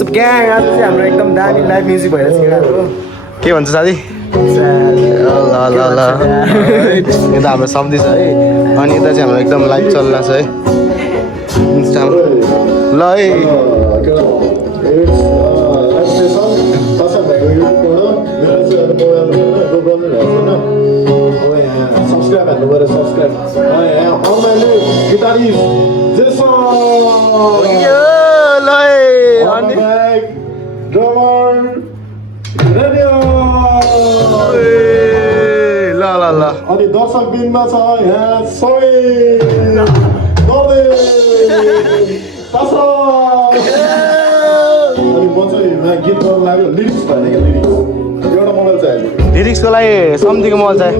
WhatsApp gang आज चाहिँ हाम्रो एकदम दामी लाइभ म्युजिक भइरहेछ केटाहरु के भन्छ साथी ल ल ल यता हाम्रो सम्झी छ है अनि यता चाहिँ हाम्रो एकदम लाइभ चलिरहेछ है इन्स्टामा ल है Subscribe and over subscribe. I am Amali guitarist Jason. ल है अनि drummer Radio. ल ल ल अनि दर्शक बिनमा छ यहाँ सोही नले तासा अनि म चाहिँ गीत गाउन लाग्यो लिरिक्स भन्ने लिरिक्स एउटा मोडल चाहिँ लिरिक्सको लागि सम्झीको मोबाइल चाहिँ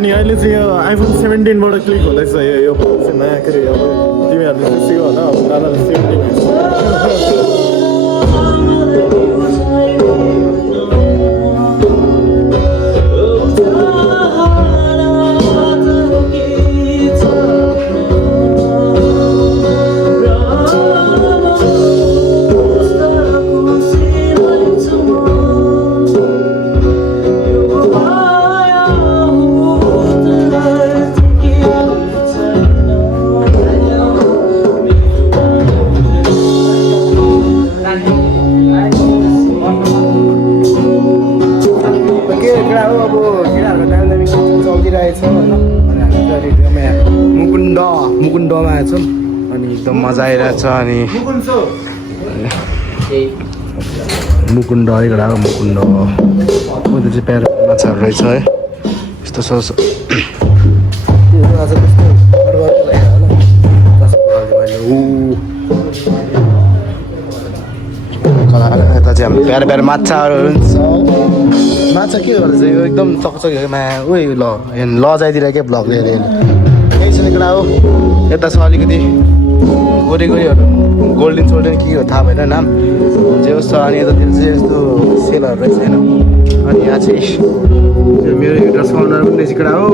अनि अहिले चाहिँ यो आइफोन 17 बाट क्लिक हुँदैछ यो चाहिँ नयाँ के अरे अब तिमीहरूले सिक्यो होला अब दादाले 17 मुकुन्दमा आएछौँ अनि एकदम मजा आइरहेछ अनि मुकुन्द एउटा हो मुकुन्द उता चाहिँ प्यारो माछाहरू रहेछ है यस्तो छ यता चाहिँ हाम्रो प्यारो प्यारो माछाहरू हुन्छ माछा के गर्छ यो एकदम चकचकीमा उयो लजाइदिएर के ब्लग लिएर यही छ केटा हो यता छ अलिकति गोरी गोरीहरू गोल्डन सोल्डन के हो थाहा भएन नाम जे होस् छ अनि यतातिर चाहिँ यस्तो सेलहरू रहेछ होइन अनि यहाँ चाहिँ मेरो एउटा साउन्डर पनि रहेछ केटा हो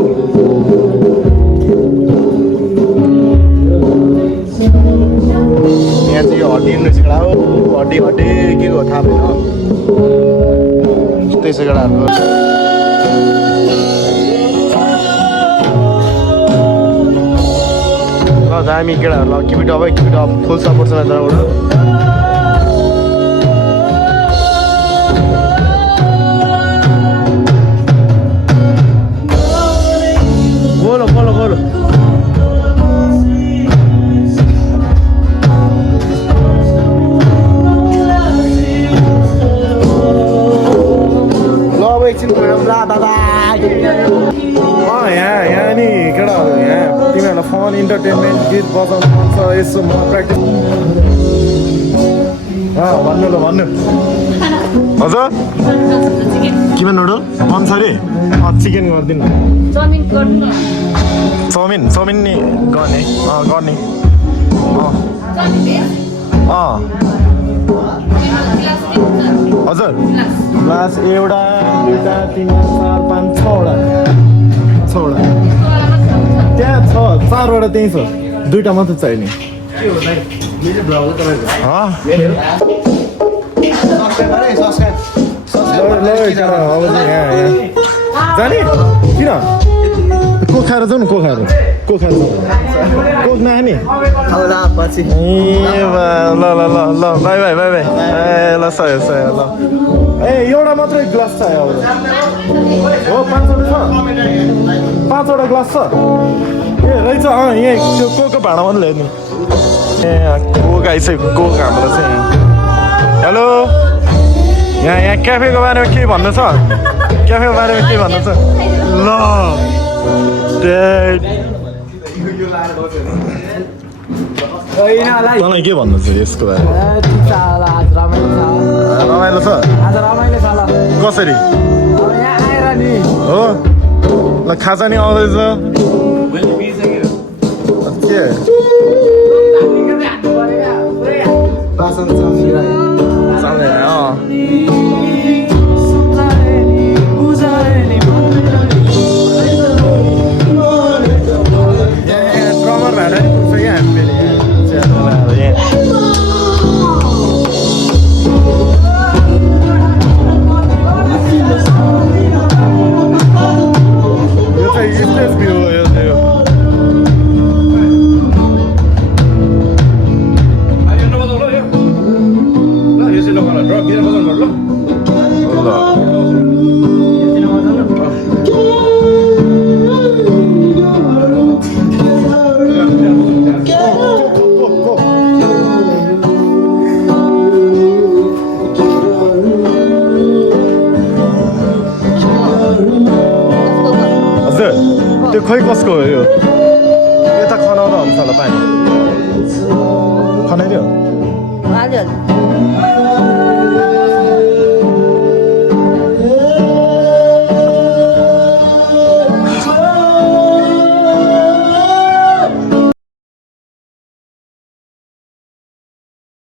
यहाँ चाहिँ हड्डी रहेछ केटा हो हड्डी हड्डी के हो थाहा भएन त्यस्तै छ केटाहरूको दामी केटाहरू ल keep it up full support छ तर्फबाट बोलो बोलो बोलो ल अब एकछिन ला दादा यहाँ नि केटाहरू यहाँ तिमीहरूलाई फन इन्टरटेनमेन्ट गीत बजाउनु मन छ यसो म प्र्याक्टिस भन्नु ल भन्नु हजुर के भन्नु नुडल मन छ अरे चिकन गरिदिनु चाउमिन नि गर्ने गर्ने हजुर ग्लास एउटा दुईवटा तिनवटा चार पाँच छवटा त्यहाँ छ चारवटा त्यहीँ छ दुईवटा मात्रै चाहियो नि अब यहाँ जाने किन को खाएर जाउँ न को खाएर कोक नखाने आउला पछि ल बाई बाई बाई बाई ए ल सय सय ल ए एउटा मात्रै ग्लास छ अब हो 5वटा छ 5वटा ग्लास छ ए रहेछ यहाँ त्यो कोको भाँडामा पनि ल्याइदिनु ए कोक आइसक्यो कोक हाम्रो चाहिँ यहाँ हेलो यहाँ क्याफेको बारेमा के भन्नु छ क्याफेको बारेमा के भन्नु छ ल तँलाई के भन्नु छ यसको बारेमा रमाइलो छ कसरी हो ल खाजा नि आउँदैछ के ड्रमर भाडा नि पुग्छ क्या हामीले यो चाहिँ स्टेज भ्यू हो यो चाहिँ त्यो खोइ कसको हो यो यता खनाउँदा हुन्छ होला पानी खनाइदियो